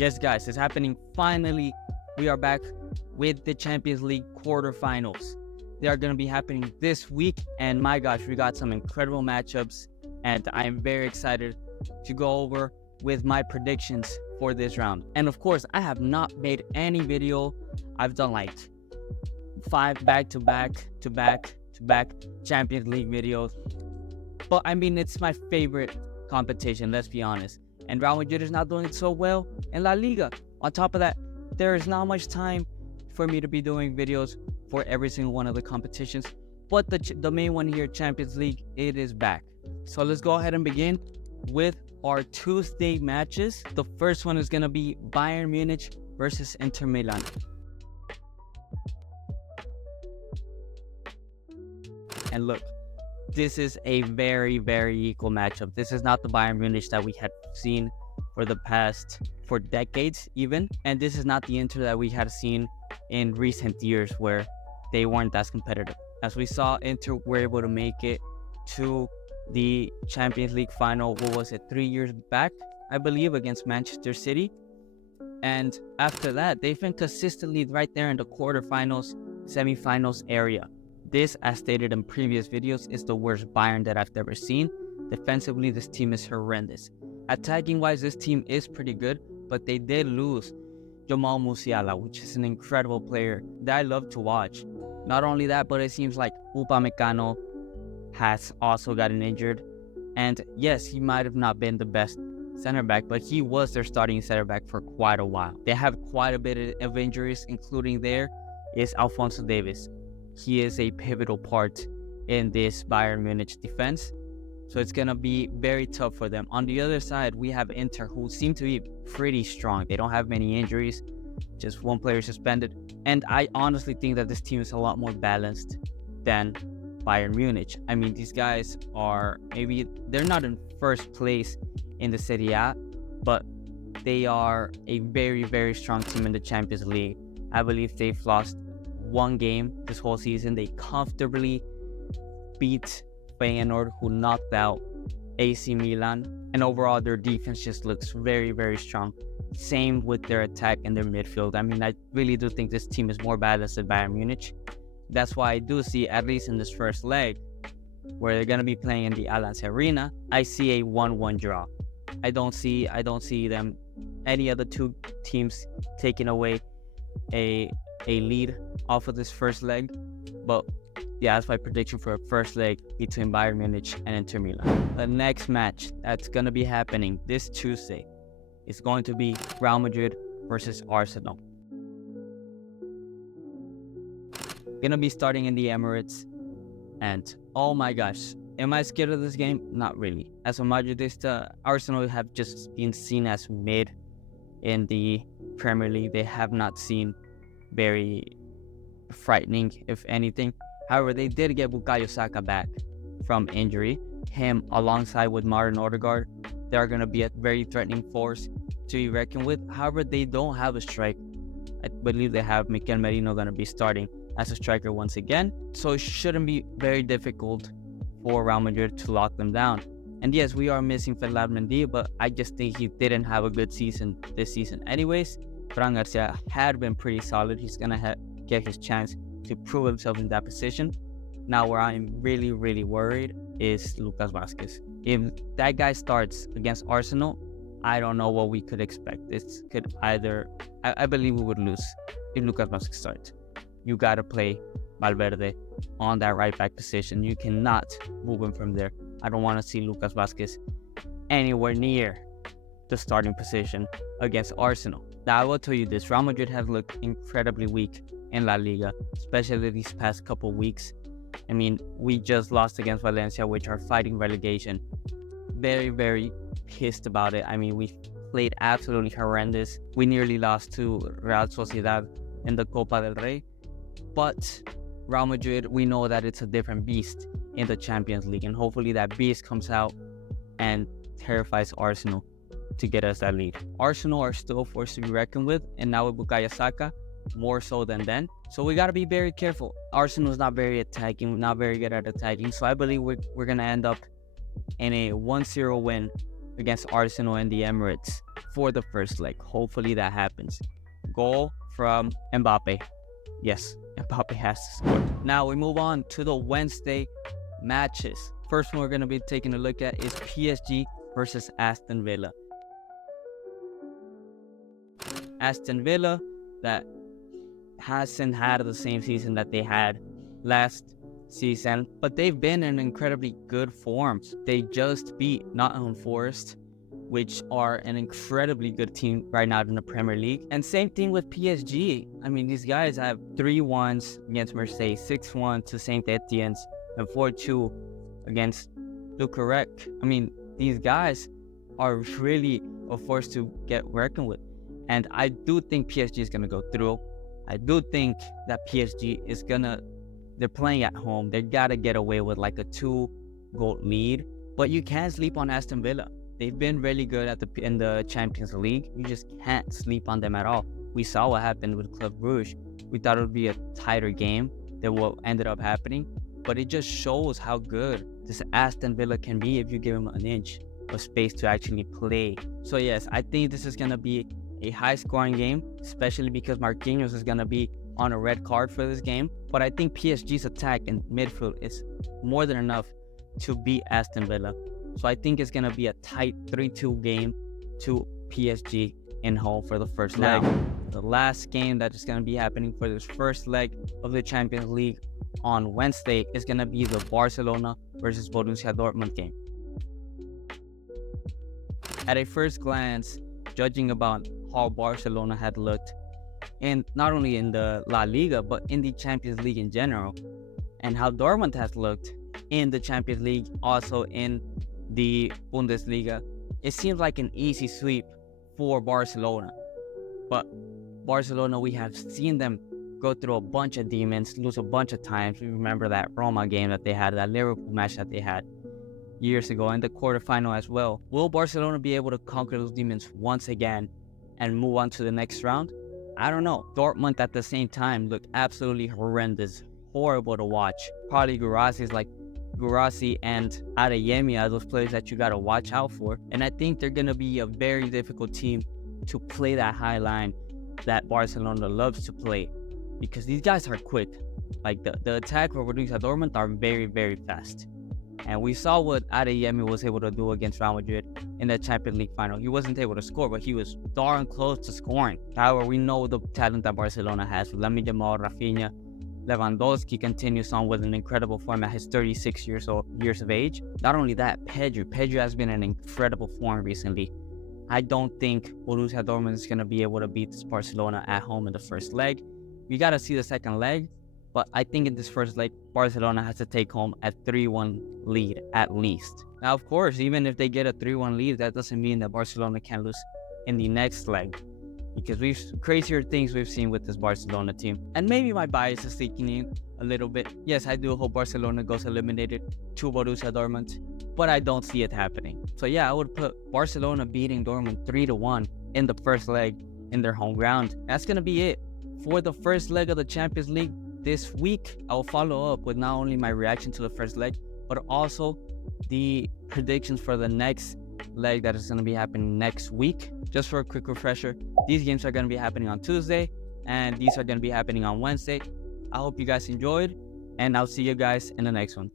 Yes, guys, it's happening finally. We are back with the Champions League quarterfinals. They are going to be happening this week, and my gosh, we got some incredible matchups, and I am very excited to go over with my predictions for this round. And of course, I have not made any video. I've done like 5 back-to-back Champions League videos, but I mean, it's my favorite competition, let's be honest. And Real Madrid is not doing so well in La Liga. On top of that, there is not much time for me to be doing videos for every single one of the competitions. But the main one here, Champions League, it is back. So let's go ahead and begin with our Tuesday matches. The first one is going to be Bayern Munich versus Inter Milan. And look, this is a very, very equal matchup. This is not the Bayern Munich that we had seen for decades even. And this is not the Inter that we had seen in recent years where they weren't as competitive. As we saw, Inter were able to make it to the Champions League final, 3 years back, I believe, against Manchester City. And after that, they've been consistently right there in the quarterfinals, semifinals area. This, as stated in previous videos, is the worst Bayern that I've ever seen. Defensively, this team is horrendous. Attacking-wise, this team is pretty good, but they did lose Jamal Musiala, which is an incredible player that I love to watch. Not only that, but it seems like Upamecano has also gotten injured. And yes, he might have not been the best center back, but he was their starting center back for quite a while. They have quite a bit of injuries, including there is Alphonso Davies. He is a pivotal part in this Bayern Munich defense. So it's going to be very tough for them. On the other side, we have Inter, who seem to be pretty strong. They don't have many injuries, just one player suspended. And I honestly think that this team is a lot more balanced than Bayern Munich. I mean, these guys they're not in first place in the Serie A, but they are a very, very strong team in the Champions League. I believe they've lost one game this whole season. They comfortably beat Feyenoord, who knocked out AC Milan, and overall their defense just looks very, very strong. Same with their attack and their midfield. I mean, I really do think this team is more balanced than Bayern Munich. That's why I do see, at least in this first leg, where they're going to be playing in the Allianz Arena, I see a 1-1 draw. I don't see them, any other two teams, taking away a lead off of this first leg. But yeah, that's my prediction for a first leg between Bayern Munich and Inter Milan. The next match that's going to be happening this Tuesday is going to be Real Madrid versus Arsenal. Going to be starting in the Emirates. And oh my gosh, am I scared of this game? Not really. As a Madridista, Arsenal have just been seen as mid in the Premier League. They have not seen very frightening, if anything. However, they did get Bukayo Saka back from injury. Him alongside with Martin Odegaard, they are going to be a very threatening force to be reckoned with. However, they don't have a strike. I believe they have Mikel Merino going to be starting as a striker once again. So it shouldn't be very difficult for Real Madrid to lock them down. And yes, we are missing Ferland Mendy, but I just think he didn't have a good season this season anyways. Fran Garcia had been pretty solid. He's going to get his chance to prove himself in that position. Now, where I'm really, really worried is Lucas Vázquez. If that guy starts against Arsenal, I don't know what we could expect. This could I believe we would lose if Lucas Vázquez starts. You got to play Valverde on that right back position. You cannot move him from there. I don't want to see Lucas Vázquez anywhere near the starting position against Arsenal. Now, I will tell you this. Real Madrid has looked incredibly weak in La Liga, especially these past couple weeks. I mean, we just lost against Valencia, which are fighting relegation. Very, very pissed about it. I mean, we played absolutely horrendous. We nearly lost to Real Sociedad in the Copa del Rey. But Real Madrid, we know that it's a different beast in the Champions League. And hopefully that beast comes out and terrifies Arsenal to get us that lead. Arsenal are still a force to be reckoned with. And now with Bukayo Saka, more so than then. So we got to be very careful. Arsenal's not very attacking, not very good at attacking. So I believe we're going to end up in a 1-0 win against Arsenal in the Emirates for the first leg. Hopefully that happens. Goal from Mbappe. Yes, Mbappe has to score. Now we move on to the Wednesday matches. First one we're going to be taking a look at is PSG versus Aston Villa. Aston Villa that hasn't had the same season that they had last season, but they've been in incredibly good forms. They just beat Nottingham Forest, which are an incredibly good team right now in the Premier League. And same thing with PSG. I mean, these guys have 3-1s against Marseille, 6-1 to Saint Etienne's, and 4-2 against Dukerek. I mean, these guys are really a force to get reckoned with. And I do think PSG is going to go through. I do think that PSG is going to, they're playing at home. They got to get away with like a 2-goal lead. But you can't sleep on Aston Villa. They've been really good in the Champions League. You just can't sleep on them at all. We saw what happened with Club Brugge. We thought it would be a tighter game than what ended up happening. But it just shows how good this Aston Villa can be if you give them an inch of space to actually play. So yes, I think this is going to be a high-scoring game, especially because Marquinhos is going to be on a red card for this game. But I think PSG's attack and midfield is more than enough to beat Aston Villa. So I think it's going to be a tight 3-2 game to PSG in home for the first leg. The last game that is going to be happening for this first leg of the Champions League on Wednesday is going to be the Barcelona versus Borussia Dortmund game. At a first glance, judging about how Barcelona had looked, and not only in the La Liga, but in the Champions League in general, and how Dortmund has looked in the Champions League, also in the Bundesliga, it seems like an easy sweep for Barcelona. But Barcelona, we have seen them go through a bunch of demons, lose a bunch of times. We remember that Roma game that they had, that Liverpool match that they had years ago in the quarterfinal as well. Will Barcelona be able to conquer those demons once again and move on to the next round? I don't know. Dortmund at the same time looked absolutely horrendous, horrible to watch. Probably Guirassy and Adeyemi are those players that you got to watch out for. And I think they're going to be a very difficult team to play that high line that Barcelona loves to play, because these guys are quick. Like the attack for Borussia Dortmund are very, very fast. And we saw what Adeyemi was able to do against Real Madrid in the Champions League final. He wasn't able to score, but he was darn close to scoring. However, we know the talent that Barcelona has with Lamine Yamal, Rafinha. Lewandowski continues on with an incredible form at his 36 years of age. Not only that, Pedri has been in incredible form recently. I don't think Borussia Dortmund is going to be able to beat this Barcelona at home in the first leg. We got to see the second leg. But I think in this first leg, Barcelona has to take home a 3-1 lead at least. Now, of course, even if they get a 3-1 lead, that doesn't mean that Barcelona can lose in the next leg, because we've crazier things we've seen with this Barcelona team. And maybe my bias is leaking in a little bit. Yes, I do hope Barcelona goes eliminated to Borussia Dortmund, but I don't see it happening. So yeah, I would put Barcelona beating Dortmund 3-1 in the first leg in their home ground. That's going to be it for the first leg of the Champions League. This week, I will follow up with not only my reaction to the first leg, but also the predictions for the next leg that is going to be happening next week. Just for a quick refresher, these games are going to be happening on Tuesday, and these are going to be happening on Wednesday. I hope you guys enjoyed, and I'll see you guys in the next one.